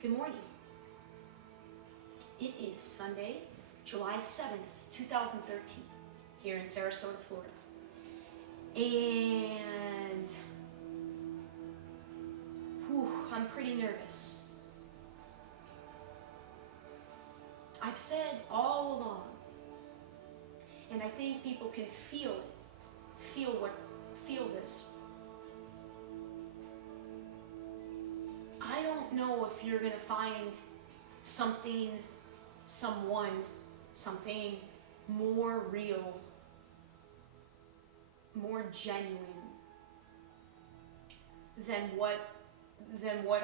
Good morning. It is Sunday, July 7th, 2013, here in Sarasota, Florida. And I'm pretty nervous. I've said all along, and I think people can feel it, feel this. I don't know if you're gonna find something more real, more genuine than what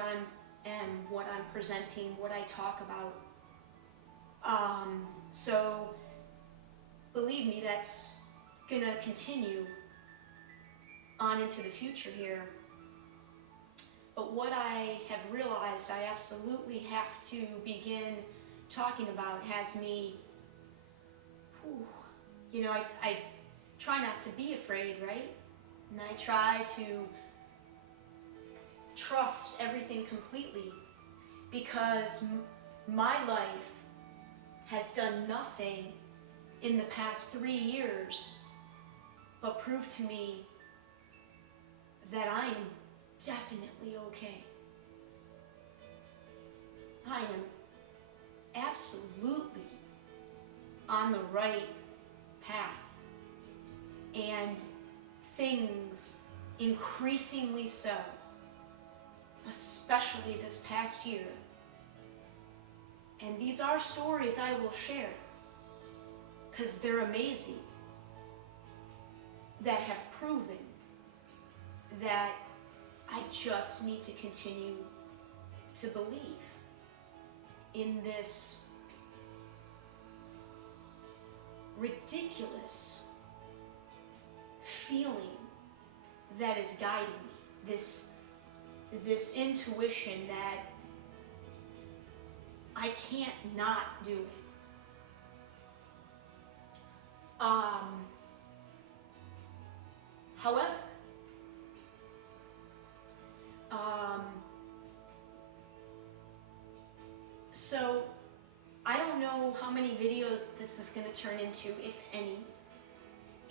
I'm presenting, what I talk about. So believe me, that's gonna continue on into the future here. But what I have realized I absolutely have to begin talking about has me, I try not to be afraid, right? And I try to trust everything completely, because my life has done nothing in the past 3 years but prove to me that I am definitely okay. I am absolutely on the right path, and things increasingly so, especially this past year. And these are stories I will share because they're amazing, that have proven that I just need to continue to believe in this ridiculous feeling that is guiding me, this intuition that I can't not do it. However, so I don't know how many videos this is going to turn into, if any.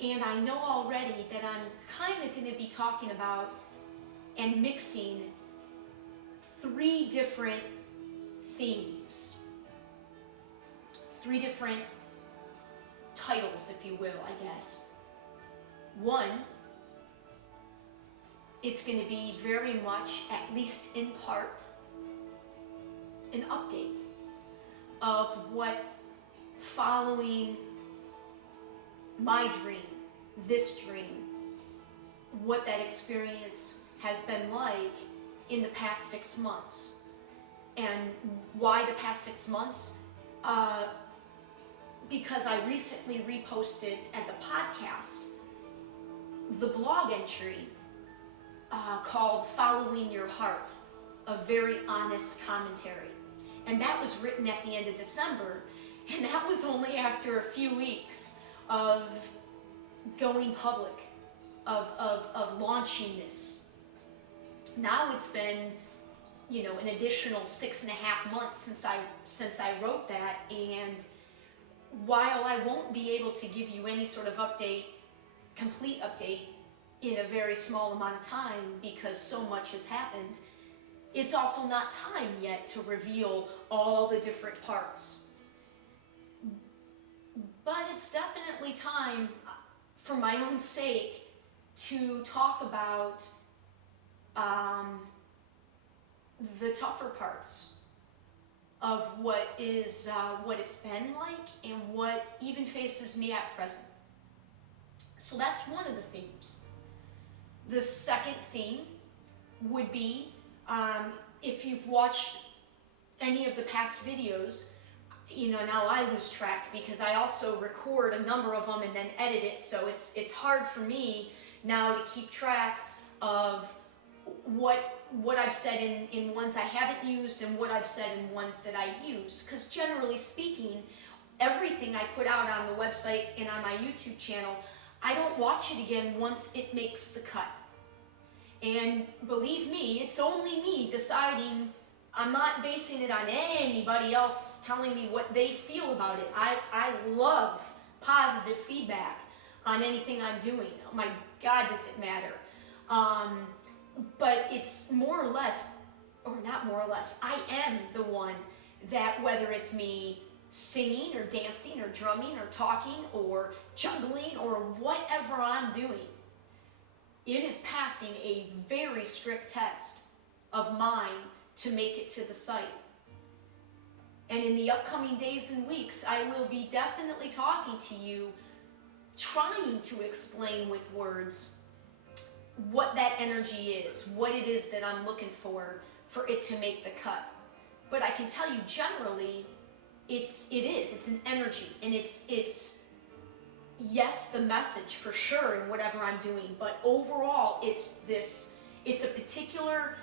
And I know already that I'm kind of going to be talking about and mixing 3 different themes, 3 different titles, if you will, I guess. One, it's going to be very much, at least in part, an update of what following my dream, this dream, what that experience has been like in the past 6 months. And why the past 6 months? Because I recently reposted as a podcast the blog entry called Following Your Heart, a very honest commentary. And that was written at the end of December, and that was only after a few weeks of going public, of launching this. Now it's been, an additional 6.5 months since I wrote that, and while I won't be able to give you any sort of complete update in a very small amount of time because so much has happened, it's also not time yet to reveal all the different parts. But it's definitely time, for my own sake, to talk about the tougher parts of what it's been like and what even faces me at present. So that's one of the themes. The second theme would be, if you've watched any of the past videos, now I lose track because I also record a number of them and then edit it, so it's hard for me now to keep track of what I've said in ones I haven't used and what I've said in ones that I use. Because generally speaking, everything I put out on the website and on my YouTube channel, I don't watch it again once it makes the cut. And believe me, it's only me deciding I'm not basing it on anybody else telling me what they feel about it. I love positive feedback on anything I'm doing. Oh my God, does it matter? But it's more or less, or not more or less, I am the one that, whether it's me singing or dancing or drumming or talking or juggling or whatever I'm doing, it is passing a very strict test of mine to make it to the site. And in the upcoming days and weeks, I will be definitely talking to you, trying to explain with words what that energy is, what it is that I'm looking for it to make the cut. But I can tell you generally, it's an energy, and it's yes, the message for sure in whatever I'm doing, but overall it's a particular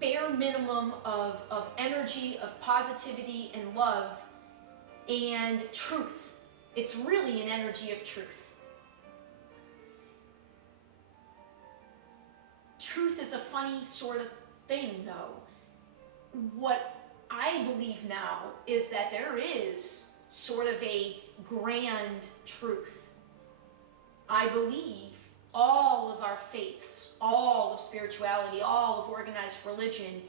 bare minimum of energy, of positivity and love and truth. It's really an energy of truth. Truth is a funny sort of thing, though. What I believe now is that there is sort of a grand truth. I believe all of our faiths, all of spirituality, all of organized religion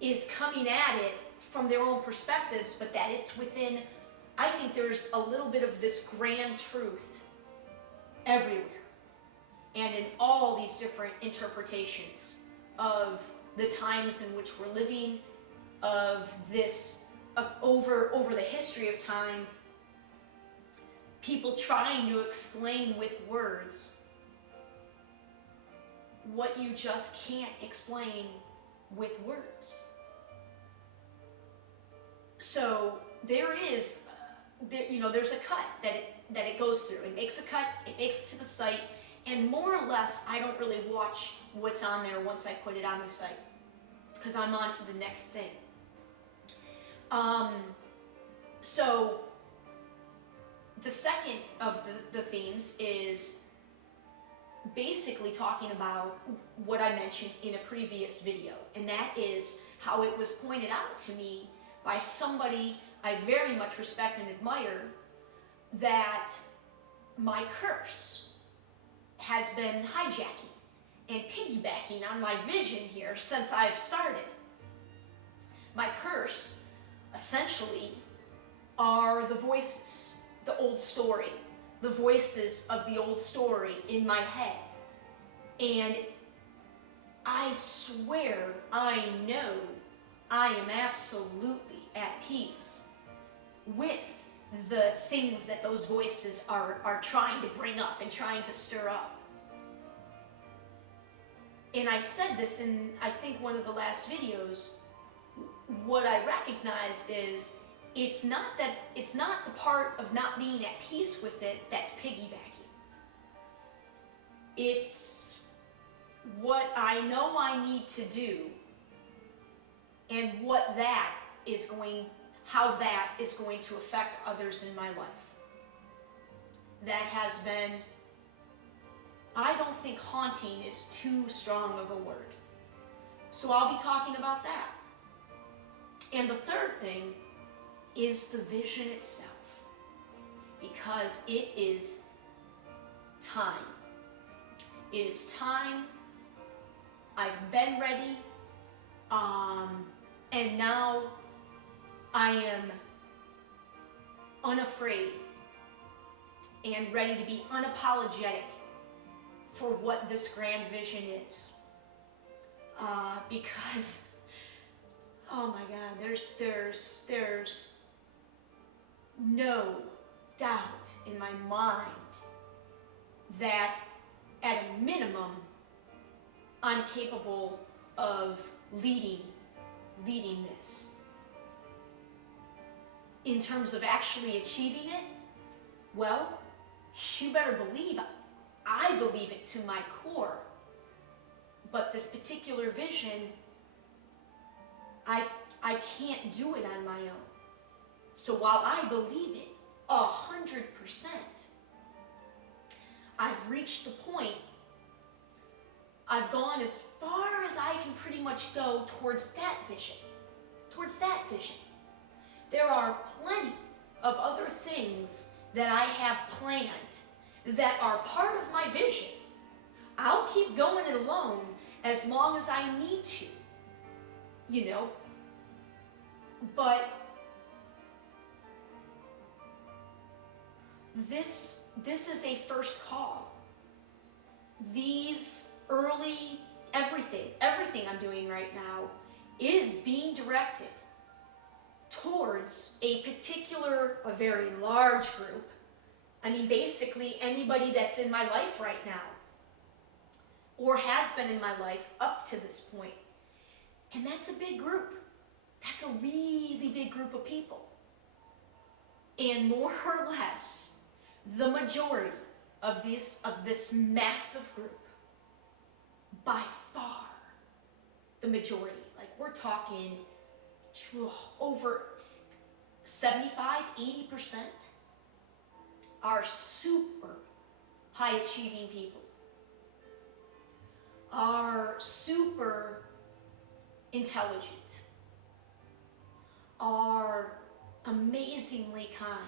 is coming at it from their own perspectives, but that it's within, I think there's a little bit of this grand truth everywhere. And in all these different interpretations of the times in which we're living, of this, over the history of time, people trying to explain with words what you just can't explain with words. So there's a cut that it goes through. It makes a cut, it makes it to the site, and more or less, I don't really watch what's on there once I put it on the site, because I'm on to the next thing. So the second of the themes is basically talking about what I mentioned in a previous video, and that is how it was pointed out to me by somebody I very much respect and admire, that my curse has been hijacking and piggybacking on my vision here since I've started. My curse, essentially, are the voices, the old story, the voices of the old story in my head. And I swear, I know, I am absolutely at peace with the things that those voices are trying to bring up and trying to stir up. And I said this in, I think, one of the last videos. What I recognized is it's not the part of not being at peace with it that's piggybacking. It's what I know I need to do and how that is going to affect others in my life. That has been, I don't think haunting is too strong of a word. So I'll be talking about that. And the third thing is the vision itself, because it is time. It is time. I've been ready, and now I am unafraid and ready to be unapologetic for what this grand vision is. Because, oh my God, there's no doubt in my mind that at a minimum, I'm capable of leading this. In terms of actually achieving it, well, you better believe I believe it to my core. But this particular vision, I can't do it on my own. So while I believe it 100%, I've reached the point, I've gone as far as I can pretty much go towards that vision, towards that vision. There are plenty of other things that I have planned that are part of my vision. I'll keep going it alone as long as I need to, you know. But this is a first call. These early, everything I'm doing right now is being directed towards a very large group. I mean, basically anybody that's in my life right now, or has been in my life up to this point. And that's a big group. That's a really big group of people. And more or less, the majority of this massive group, by far the majority, like we're talking over 75-80%, are super high achieving people, are super intelligent, are amazingly kind,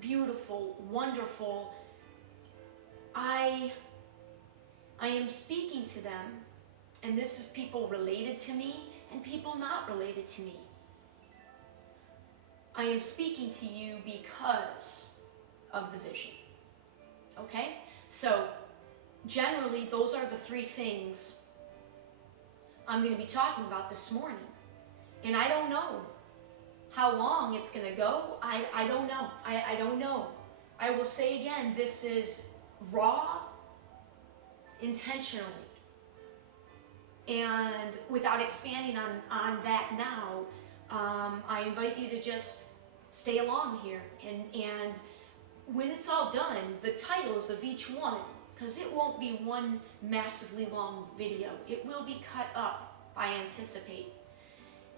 beautiful, wonderful. I am speaking to them, and this is people related to me and people not related to me. I am speaking to you because of the vision. Okay? So, generally, those are the three things I'm going to be talking about this morning. And I don't know how long it's going to go. I don't know. I don't know. I will say again, this is raw, intentionally. And without expanding on that now, I invite you to just stay along here. And when it's all done, the titles of each one, because it won't be one massively long video. It will be cut up, I anticipate,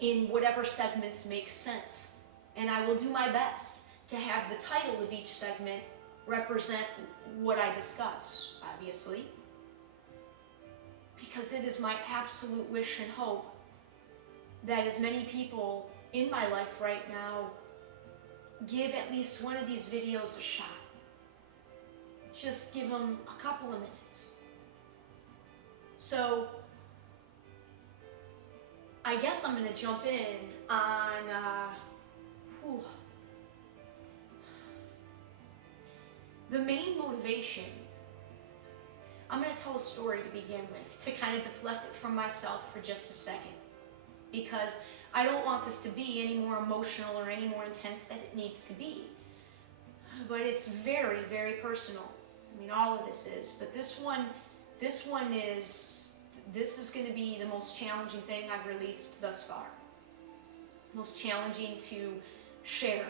in whatever segments make sense. And I will do my best to have the title of each segment represent what I discuss, obviously. Because it is my absolute wish and hope that as many people in my life right now give at least one of these videos a shot. Just give them a couple of minutes. So, I guess I'm going to jump in on the main motivation. I'm going to tell a story to begin with, to kind of deflect it from myself for just a second, because I don't want this to be any more emotional or any more intense than it needs to be. But it's very, very personal. I mean, all of this is, but this is going to be the most challenging thing I've released thus far. Most challenging to share